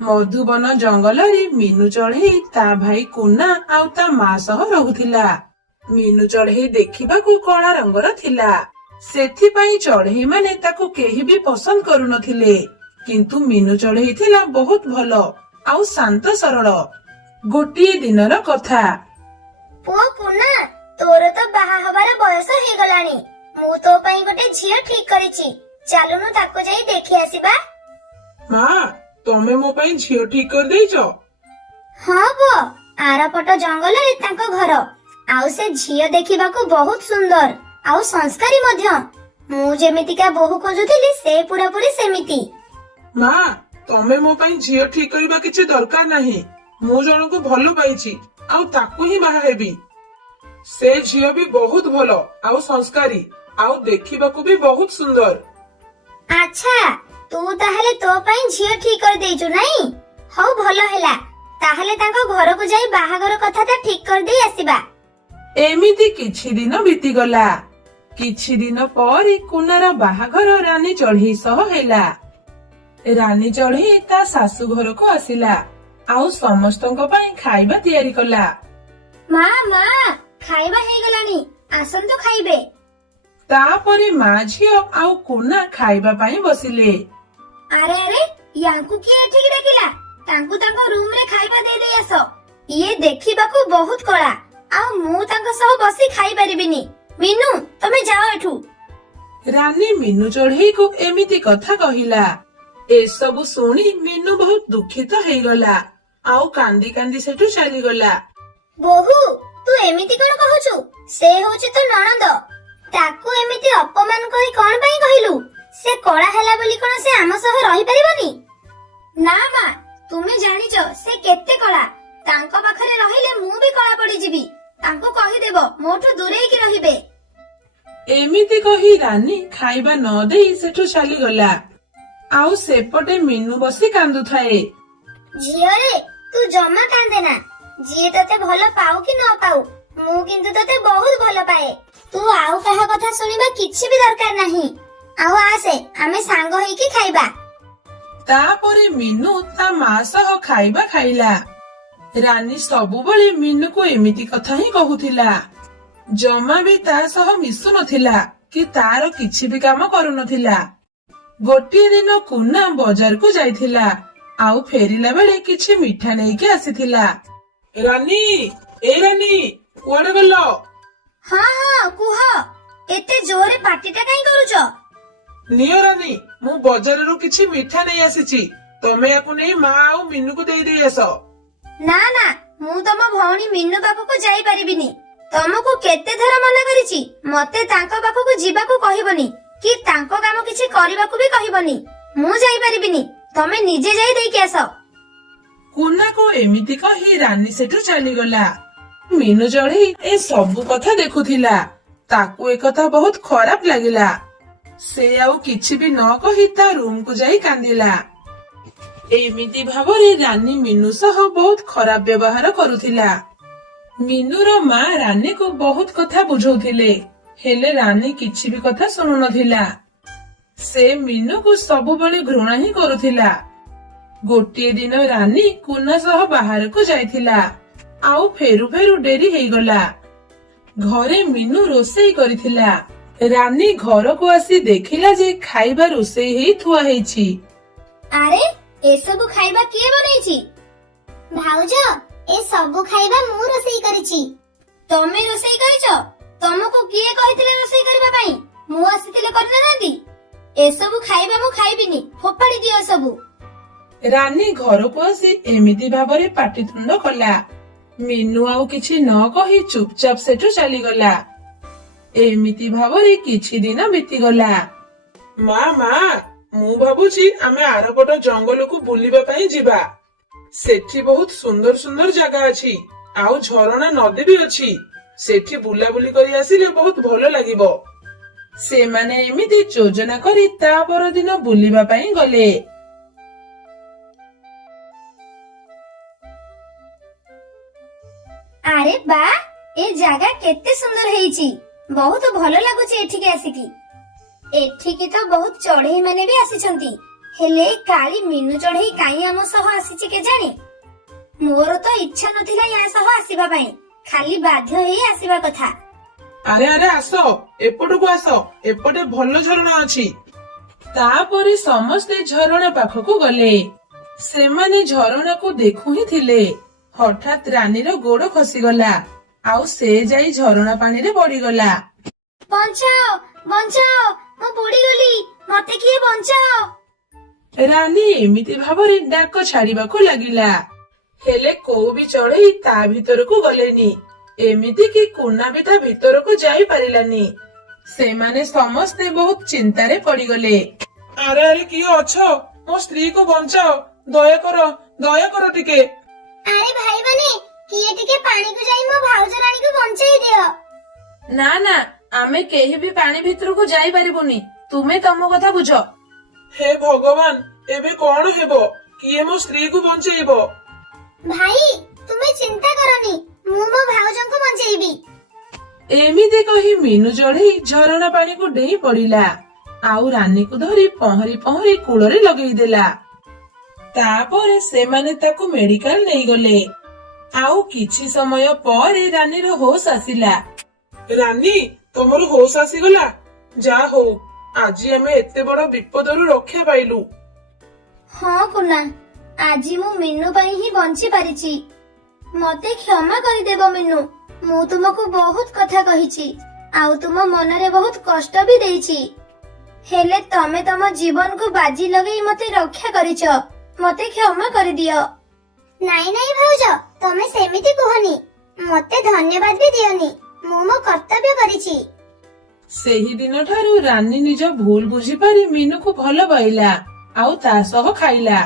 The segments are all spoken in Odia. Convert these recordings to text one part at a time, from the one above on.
ମଧୁବନ ଜଙ୍ଗଲରେ ମିନୁ ଚଢେଇ ତା ଭାଇ କୁନା ଆଉ ତା ମା ସହ ରହୁଥିଲା। ମିନୁ ଚଢେଇ ଦେଖିବାକୁ କଳା ରଙ୍ଗର ଥିଲା। ସେଥିପାଇଁ ଚଢେଇ ମାନେ ତାକୁ କେହି ବି ପସନ୍ଦ କରୁନଥିଲେ। କିନ୍ତୁ ମିନୁ ଚଢେଇ ଥିଲା ବହୁତ ଭଲ ଆଉ ଶାନ୍ତ ସରଳ। ଗୋଟିଏ ଦିନର କଥା। ପୁଅ କୁନା, ତୋର ତ ବାହା ହବାର ବୟସ ହେଇଗଲାଣି। ମୁଁ ତୋ ପାଇଁ ଗୋଟେ ଝିଅ ଠିକ କରିଛି। ଚାଲୁନୁ ତାକୁ ଯାଇ ଦେଖି ଆସିବା। ମା, ତମେ ମୋ ପାଇଁ ଝିଅ ଠିକ କରିଦେଇଛ? ହଁ ପୁଅ, ଆରପଟ ଜଙ୍ଗଲରେ ତାଙ୍କ ଘର। ଆଉ ସେ ଝିଅ ଦେଖିବାକୁ ବହୁତ ସୁନ୍ଦର ଆଉ ସଂସ୍କାରୀ ମଧ୍ୟ। ମୁଁ ଯେମିତିକା ବୋହୂ ଖୋଜୁଥିଲି ସେ ପୁରାପୁରି ସେମିତି। ମା, ତମେ ମୋ ପାଇଁ ଝିଅ ଠିକ କରିବା କିଛି ଦରକାର ନାହିଁ। ମୁଁ ଜଣକୁ ଭଲ ପାଇଛି ଆଉ ତାକୁ ହିଁ ବାହା ହେବି। ସେ ଝିଅ ବି ବହୁତ ଭଲ ଆଉ ସଂସ୍କାରୀ ଆଉ ଦେଖିବାକୁ ବି ବହୁତ ସୁନ୍ଦର। ଆଚ୍ଛା, ତୁ ତାହେଲେ ତୋ ପାଇଁ ଝିଅ ଠିକ କରିଦେଇଛୁ ନାଇଁ? ହଉ, ଭଲ ହେଲା। ତାହେଲେ ତାଙ୍କ ଘରକୁ ଯାଇ ବାହାଘର କଥାଟା ଠିକ କରିଦେଇ ଆସିବା। ଏମିତି କିଛି ଦିନ ବିତିଗଲା। କିଛି ଦିନ ପରେ କୁନାର ବାହାଘର ରାନୀ ଚଢେଇ ସହ ହେଲା। ରାନୀ ଚଢେଇ ତା ଶାଶୁ ଘରକୁ ଆସିଲା ଆଉ ସମସ୍ତଙ୍କ ପାଇଁ ଖାଇବା ତିଆରି କଲା। ମା, ଖାଇବା ହେଇଗଲାଣି, ଆସନ୍ତୁ ଖାଇବେ। ତାପରେ ମା ଝିଅ ଆଉ କୁନା ଖାଇବା ପାଇଁ ବସିଲେ। ଆରେ ୟାଙ୍କୁ କିଏ ଏଠିକି ଡାକିଲା? ତାଙ୍କୁ ତାଙ୍କ ରୁମ ରେ ଖାଇବା ଦେଇ ଆସ। ଇଏ ଦେଖିବାକୁ ବହୁତ କଳା ଆଉ ମୁଁ ତାଙ୍କ ସହ ବସି ଖାଇପାରିବିନି। ମିନୁ, ତମେ ଯାଅ ଏଠୁ। ରାନୀ ମିନୁ ଚଢେଇକୁ ଏମିତି କଥା କହିଲା। ଏସବୁ ଶୁଣି ମିନୁ ବହୁତ ଦୁଃଖିତ ହେଇଗଲା ଆଉ କାନ୍ଦି କାନ୍ଦି ସେଠୁ ଚାଲିଗଲା। ବୋହୁ, ତୁ ଏମିତି କଣ କହୁଛୁ? ସେ ହଉଛି ତୋ ନଣନ୍ଦ। ତାକୁ ଏମିତି ଅପମାନ କରି କଣ ପାଇଁ କହିଲୁ? ସେ କଳା ହେଲା ବୋଲି କଣ ସେ ଆମ ସହ ରହିପାରିବନି? ନା ମା, ତୁମେ ଜାଣିଛ ସେ କେତେ କଳା। ତାଙ୍କ ପାଖରେ ରହିଲେ ମୁଁ ବି କଳା ପଡିଯିବି। ତାଙ୍କୁ କହିଦେବ ମୋଠୁ ଦୂରେଇକି ରହିବେ। ଏମିତି କହି ରାନୀ ଖାଇବା ନ ଦେଇ ସେଠୁ ଚାଲିଗଲା। ଆଉ ସେପଟେ ମିନୁ ବସି କାନ୍ଦୁଥାଏ। ଝିଅରେ, ତୁ ଜମା କାନ୍ଦେ ନା। ଯିଏ ତତେ ଭଲ ପାଉ କି ନ ପାଉ, ମୁଁ କିନ୍ତୁ ତତେ ବହୁତ ଭଲ ପାଏ। ତୁ ଆଉ କାହା କଥା ଶୁଣିବା କିଛି ବି ଦରକାର ନାହିଁ। ଆଉ ଆସେ, ଆମେ ସାଙ୍ଗ ହେଇକି ଖାଇବା। ତାପରେ ମିନୁ ତା ମା ସହ ଖାଇବା ଖାଇଲା। ରାନୀ ସବୁବେଳେ ମିନୁକୁ ଏମିତି କଥା ହିଁ କହୁଥିଲା। ଜମା ବି ତା ସହ ମିଶୁ ନଥିଲା କି ତାର କିଛି ବି କାମ କରୁନଥିଲା। ଗୋଟିଏ ଦିନ କୁନା ବଜାରକୁ ଯାଇଥିଲା ଆଉ ଫେରିଲା ବେଳେ କିଛି ମିଠା ନେଇକି ଆସିଥିଲା। ରାନୀ, ରାନୀ, କୁଆଡେ ଗଲ? ହଁ, କୁହ। ଏତେ ଜୋରେ ପାଟିଟା କାଇଁ କରୁଛ? ନିଅ ରାନୀ, ମୁଁ ବଜାରରୁ କିଛି ମିଠା ନେଇ ଆସିଛି। ତମେ ୟାକୁ ନେଇ ମା ଆଉ ମିନୁକୁ ଦେଇ ଆସ। ନା, ମୁଁ ତମ ଭଉଣୀ ମିନୁ ପାଖକୁ ଯାଇପାରିବିନି। ତମକୁ କେତେ ଥର ମନା କରିଛି ମତେ ତାଙ୍କ ପାଖକୁ ଯିବାକୁ କହିବନି କି ତାଙ୍କ କାମ କିଛି କରିବାକୁ ବି କହିବନି। ମୁଁ ଯାଇପାରିବିନି, ତମେ ନିଜେ ଯାଇ ଦେଇକି ଆସ। କୁନାକୁ ଏମିତି କହି ରାନୀ ସେଠୁ ଚାଲିଗଲା। ମିନୁ ଚଢେଇ ଏ ସବୁ କଥା ଦେଖୁଥିଲା। ତାକୁ ଏକଥା ବହୁତ ଖରାପ ଲାଗିଲା। ସେ ଆଉ କିଛି ବି ନ କହି ତା ରୁମକୁ ଯାଇ କାନ୍ଦିଲା। ଏମିତି ଭାବରେ ରାନୀ ମିନୁ ସହ ବହୁତ ଖରାପ ବ୍ୟବହାର କରୁଥିଲା। ମିନୁର ମା ରାନୀକୁ ବହୁତ କଥା ବୁଝଉଥିଲେ, ହେଲେ ରାନୀ କିଛି ବି କଥା ଶୁଣୁନଥିଲା। ସେ ମିନୁକୁ ସବୁବେଳେ ଘୃଣା ହିଁ କରୁଥିଲା। ଗୋଟିଏ ଦିନ ରାନୀ କୁନା ସହ ବାହାରକୁ ଯାଇଥିଲା ଆଉ ଫେରୁ ଫେରୁ ଡେରି ହେଇଗଲା। ଘରେ ମିନୁ ରୋଷେଇ କରିଥିଲା। ରାନୀ ଘରକୁ ଆସି ଦେଖିଲା ଯେ ଖାଇବା ରୋଷେଇ ହେଇ ଥୁଆ ହେଇଛି। ଆରେ, ଏସବୁ ଖାଇବା କିଏ ବନେଇଛି? ଭାଉଜ, ଏ ସବୁ ଖାଇବା ମୁଁ ରୋଷେଇ କରିଛି। ତମେ ରୋଷେଇ କରିଛ? ତମକୁ କିଏ କହିଥିଲେ ରୋଷେଇ କରିବା ପାଇଁ? ମୁଁ ଆସିଥିଲେ କରିନାହାନ୍ତି? ଏସବୁ ଖାଇବା ମୁଁ ଖାଇବିନି, ଫୋପାଡ଼ି ଦିଅ ସବୁ। ରାନୀ ଘରକୁ ଆସି ଏମିତି ଭାବରେ ପାଟିତୁଣ୍ଡ କଲା। ମିନୁ ଆଉ କିଛି ନ କହି ଚୁପଚାପ ସେଠୁ ଚାଲିଗଲା। ଏମିତି ଭାବରେ କିଛି ଦିନ ବିତିଗଲା। ମା, ମୁଁ ଭାବୁଛି ଆମେ ଆରପଟ ଜଙ୍ଗଲକୁ ବୁଲିବା ପାଇଁ ଯିବା। ସେଠି ବହୁତ ସୁନ୍ଦର ସୁନ୍ଦର ଜାଗା ଅଛି ଆଉ ଝରଣା ନଦୀ ବି ଅଛି। ସେଠି ବୁଲାବୁଲି କରି ଆସିଲେ ବହୁତ ଭଲ ଲାଗିବ। ସେମାନେ ଏମିତି ଯୋଜନା କରି ତା ପରଦିନ ବୁଲିବା ପାଇଁ ଗଲେ। ଆରେ ବା, ଏ ଜାଗା କେତେ ସୁନ୍ଦର ହେଇଛି। ବହୁତ ଭଲ ଲାଗୁଛି ଏଠିକି ଆସିକି। ଏଠିକି ତ ବହୁତ ଚଢେଇ ମାନେ ବି ଆସିଛନ୍ତି, ହେଲେ କାଳି ମିନୁ ଚଢେଇ କାଇଁ ଆମ ସହ ଆସିଛି କେଜାଣି? ମୋର ତ ଇଚ୍ଛା ନଥିଲା ୟା ସହ ଆସିବା ପାଇଁ, ଖାଲି ବାଧ୍ୟ ହେଇ ଆସିବା କଥା। ଆରେ ଆରେ ଆସ, ଏପଟକୁ ଆସ, ଏପଟେ ଭଲ ଝରଣା ଅଛି। ତାପରେ ସମସ୍ତେ ଝରଣା ପାଖକୁ ଗଲେ। ସେମାନେ ଝରଣାକୁ ଦେଖୁ ହିଁ ଥିଲେ। ହଠାତ୍ ରାନୀର ଗୋଡ ଖସିଗଲା, ଆଉ ସେ ଯାଇ ଝରଣା ପାଣିରେ ପଡିଗଲା। ବଞ୍ଚାଅ ବଞ୍ଚାଅ, ମୁଁ ବୁଡିଗଲି, ମତେ କିଏ ବଞ୍ଚାଅ। ରାନୀ ଏମିତି ଭାବରେ ଡାକ ଛାଡିବାକୁ ଲାଗିଲା, ହେଲେ କୋଉ ବି ଚଢେଇ ତା ଭିତରକୁ ଗଲେନି। ଏମିତି କି କୁନା ବି ତା ଭିତରକୁ ଯାଇପାରିଲାନି। ସେମାନେ ସମସ୍ତେ ବହୁତ ଚିନ୍ତାରେ ପଡିଗଲେ। ଆରେ ଆରେ କିଏ ଅଛ? ମୋ ସ୍ତ୍ରୀକୁ ବଞ୍ଚାଅ, ଦୟା କର ଟିକେ। ଆରେ ଭାଇମାନେ, କିଏ ଟିକେ ପାଣିକୁ ଯାଇ ମୋ ଭାଉଜ ରାଣୀକୁ ବଞ୍ଚେଇ ଦିଅ। ନା ନା, ଆମେ କେହି ବି ପାଣି ଭିତରକୁ ଯାଇପାରିବୁନି, ତୁମେ ତମ କଥା ବୁଝ। ହେ ଭଗବାନ, ଏବେ କଣ ହେବ? କିଏ ମୋ ସ୍ତ୍ରୀକୁ ବଞ୍ଚେଇବ? ଭାଇ ତୁମେ ଚିନ୍ତା କରନି, ମୁଁ ମୋ ଭାଉଜଙ୍କୁ ବଞ୍ଚେଇବି। ଏମିତି କହି ମିନୁ ଚଢେଇ ଝରଣା ପାଣିକୁ ଡେଇଁ ପଡିଲା, ଆଉ ରାନୀକୁ ଧରି ପହଁରି ପହଁରି କୂଳରେ ଲଗେଇଦେଲା। ତାପରେ ସେମାନେ ତାକୁ ମେଡିକାଲ ନେଇଗଲେ। ଆଉ କିଛି ସମୟ ପରେ ରାନୀର ହୋସ ଆସିଲା। ରାନୀ, ତମର ହୋସ ଆସିଗଲା? ଯା ହଉ, ଆଜି ଆମେ ଏତେ ବଡ ବିପଦରୁ ରକ୍ଷା ପାଇଲୁ। ହଁ କୁନା, ଆଜି ମୁଁ ମିନୁ ପାଇଁ ହିଁ ବଞ୍ଚି ପାରିଛି। ମତେ କ୍ଷମା କରିଦେବ ମିନୁ, ମୁଁ ତୁମକୁ ବହୁତ କଥା କହିଛି, ଆଉ ତୁମ ମନରେ ବହୁତ କଷ୍ଟ ବି ଦେଇଛି। ହେଲେ ତମେ ତମ ଜୀବନକୁ ବାଜି ଲଗେଇ ମତେ ରକ୍ଷା କରିଛ, ମତେ କ୍ଷମା କରିଦିଅ। ନାଇଁ ନାଇଁ ଭାଉଜ, ତମେ ସେମିତି କୁହନି, ମତେ ଧନ୍ୟବାଦ ବି ଦିଅନି, ମୁଁ ମୋ କର୍ତ୍ତବ୍ୟ କରିଛି। ସେହି ଦିନଠାରୁ ରାନୀ ନିଜ ଭୁଲ ବୁଝିପାରି ମିନୁକୁ ଭଲ ପାଇଲା, ଆଉ ତା ସହ ଖାଇଲା।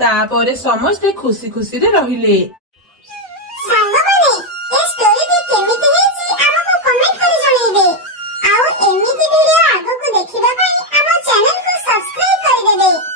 ତାପରେ ସମସ୍ତେ ଖୁସି ଖୁସିରେ ରହିଲେ। ସାଙ୍ଗମାନେ, ଏ ଷ୍ଟୋରିଟି କେମିତି ହେଇଛି ଆମକୁ କମେଣ୍ଟ କରି ଜଣେଇବେ, ଆଉ ଏମିତି ଭିଡିଓ ଆଗକୁ ଦେଖିବା ପାଇଁ ଆମ ଚ୍ୟାନେଲକୁ ସବସ୍କ୍ରାଇବ କରିଦେବେ।